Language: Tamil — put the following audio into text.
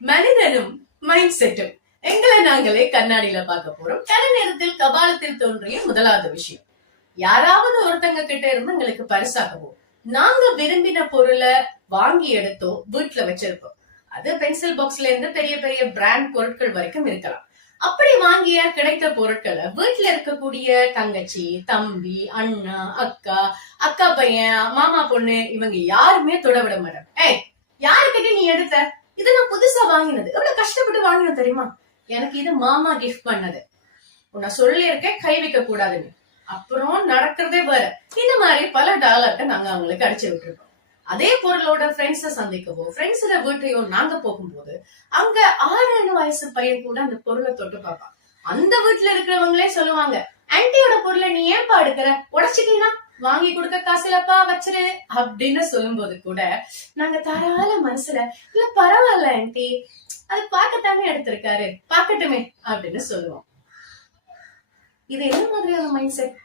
மனிதனும் மைண்ட் செட்டும் எங்களை நாங்களே கண்ணாடியில பார்க்க போறோம். கன நேரத்தில் கபாலத்தில் தோன்றிய முதலாவது விஷயம், யாராவது ஒருத்தங்க கிட்ட இருந்து எங்களுக்கு பரிசாகவும் நாங்க விரும்பின பொருளை வாங்கி எடுத்தோ வீட்டுல வச்சிருப்போம். அது பென்சில் பாக்ஸ்ல இருந்து பெரிய பெரிய பிராண்ட் பொருட்கள் வரைக்கும் இருக்கலாம். அப்படி வாங்கிய கிடைத்த பொருட்களை வீட்டுல இருக்கக்கூடிய தங்கச்சி, தம்பி, அண்ணா, அக்கா, அக்கா பையன், மாமா பொண்ணு இவங்க யாருமே தொட விட மாட்டோம். ஏய், யாருக்கிட்ட நீ எடுத்த? இது நான் புதுசா வாங்கினது, எவ்வளவு கஷ்டப்பட்டு வாங்கினது தெரியுமா? எனக்கு இது மாமா கிஃப்ட் பண்ணது, உன்னை சொல்லி இருக்க, கை வைக்க கூடாதுன்னு. அப்புறம் நடக்கிறதே வேற. இந்த மாதிரி பல டாலர்ட்ட நாங்க அவங்களுக்கு அடிச்சு விட்டுருக்கோம். அதே பொருளோட ஃப்ரெண்ட்ஸ சந்திக்கவோ ஃப்ரெண்ட்ஸோட வீட்டையோ நாங்க போகும்போது அங்க 6 வயசு பையன் கூட அந்த பொருளை தொட்டு பார்ப்பான். அந்த வீட்டுல இருக்கிறவங்களே சொல்லுவாங்க, ஆன்டியோட பொருளை நீ ஏன்பா எடுக்கிற, உடைச்சிட்டீங்கன்னா வாங்கி கொடுக்க காசு இல்லப்பா, வச்சிரு அப்படின்னு சொல்லும் போது கூட நாங்க தாராள மனசுல, இல்ல பரவாயில்ல ஆன்டி, அது பார்க்கத்தானே எடுத்திருக்காரு, பார்க்கட்டுமே அப்படின்னு சொல்லுவோம். இது என்ன மாதிரியான மைண்ட் செட்?